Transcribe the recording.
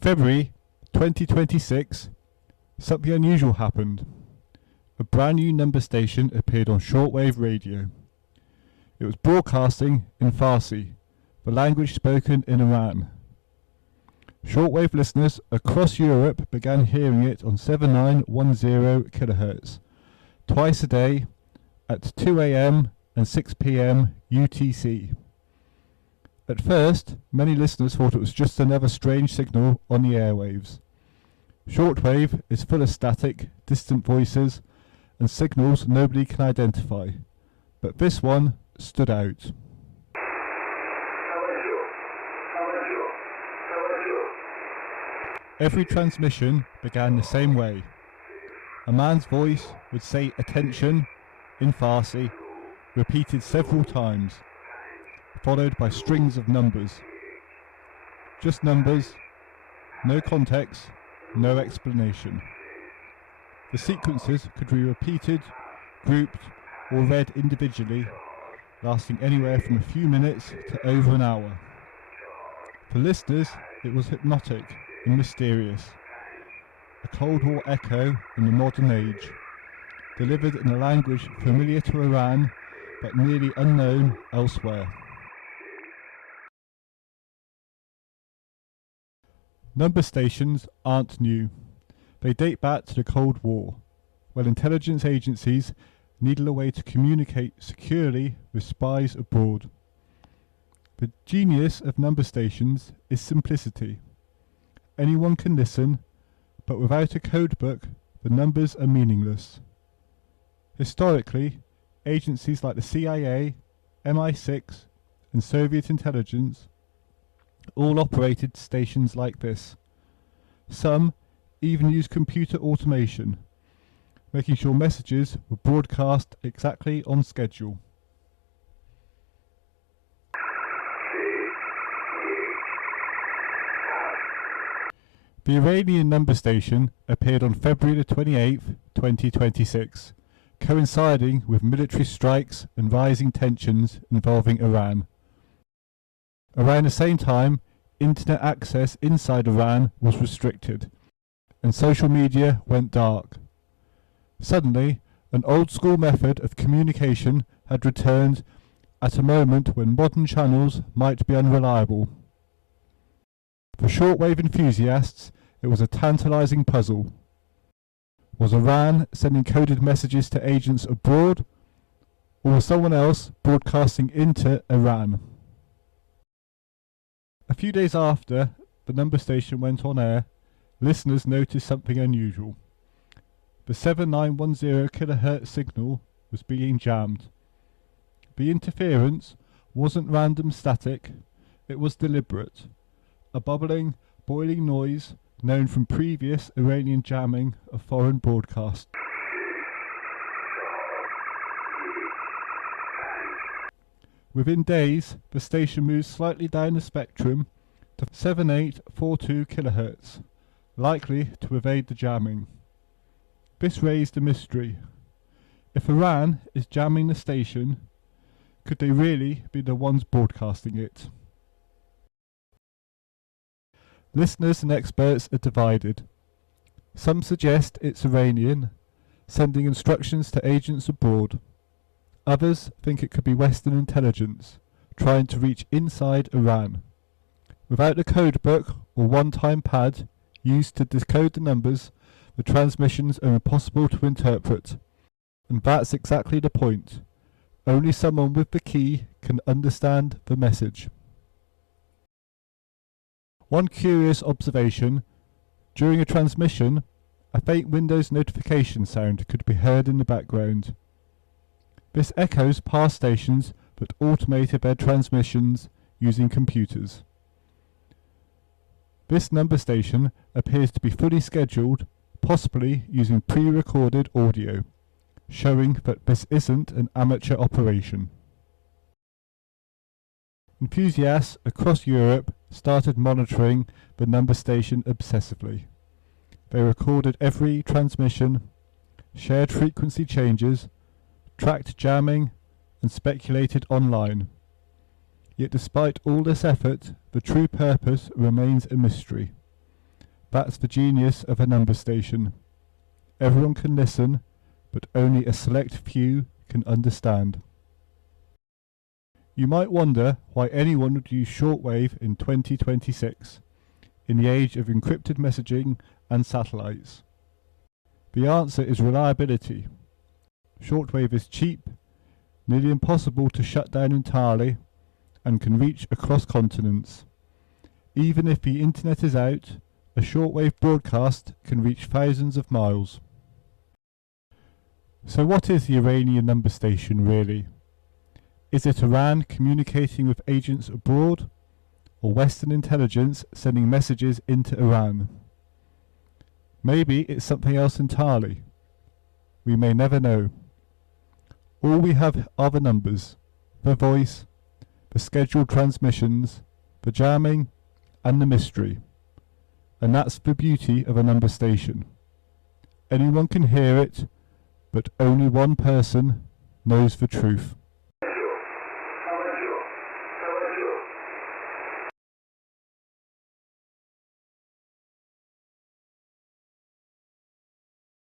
February 2026, something unusual happened. A brand new number station appeared on shortwave radio. It was broadcasting in Farsi, the language spoken in Iran. Shortwave listeners across Europe began hearing it on 7910 kHz, twice a day at 2 a.m. and 6 p.m. UTC. At first, many listeners thought it was just another strange signal on the airwaves. Shortwave is full of static, distant voices and signals nobody can identify, but this one stood out. Every transmission began the same way. A man's voice would say "attention" in Farsi, repeated several times, followed by strings of numbers. Just numbers, no context, no explanation. The sequences could be repeated, grouped, or read individually, lasting anywhere from a few minutes to over an hour. For listeners, it was hypnotic and mysterious, a Cold War echo in the modern age, delivered in a language familiar to Iran but nearly unknown elsewhere. Number stations aren't new. They date back to the Cold War, when intelligence agencies needed a way to communicate securely with spies abroad. The genius of number stations is simplicity. Anyone can listen, but without a code book, the numbers are meaningless. Historically, agencies like the CIA, MI6, and Soviet intelligence all operated stations like this. Some even used computer automation, making sure messages were broadcast exactly on schedule. The Iranian number station appeared on February 28, 2026, coinciding with military strikes and rising tensions involving Iran. Around the same time, internet access inside Iran was restricted, and social media went dark. Suddenly, an old-school method of communication had returned at a moment when modern channels might be unreliable. For shortwave enthusiasts, it was a tantalizing puzzle. Was Iran sending coded messages to agents abroad, or was someone else broadcasting into Iran? A few days after the number station went on air, listeners noticed something unusual. The 7910 kHz signal was being jammed. The interference wasn't random static, it was deliberate, a bubbling, boiling noise known from previous Iranian jamming of foreign broadcasts. Within days, the station moved slightly down the spectrum to 7842 kHz, likely to evade the jamming. This raised a mystery. If Iran is jamming the station, could they really be the ones broadcasting it? Listeners and experts are divided. Some suggest it's Iranian, sending instructions to agents abroad. Others think it could be Western intelligence, trying to reach inside Iran. Without a code book or one-time pad used to decode the numbers, the transmissions are impossible to interpret. And that's exactly the point. Only someone with the key can understand the message. One curious observation: during a transmission, a faint Windows notification sound could be heard in the background. This echoes past stations that automated their transmissions using computers. This number station appears to be fully scheduled, possibly using pre-recorded audio, showing that this isn't an amateur operation. Enthusiasts across Europe started monitoring the number station obsessively. They recorded every transmission, shared frequency changes, tracked jamming, and speculated online. Yet despite all this effort, the true purpose remains a mystery. That's the genius of a number station. Everyone can listen, but only a select few can understand. You might wonder why anyone would use shortwave in 2026, in the age of encrypted messaging and satellites. The answer is reliability. Shortwave is cheap, nearly impossible to shut down entirely, and can reach across continents. Even if the internet is out, a shortwave broadcast can reach thousands of miles. So what is the Iranian number station really? Is it Iran communicating with agents abroad, or Western intelligence sending messages into Iran? Maybe it's something else entirely. We may never know. All we have are the numbers, the voice, the scheduled transmissions, the jamming, and the mystery. And that's the beauty of a number station. Anyone can hear it, but only one person knows the truth.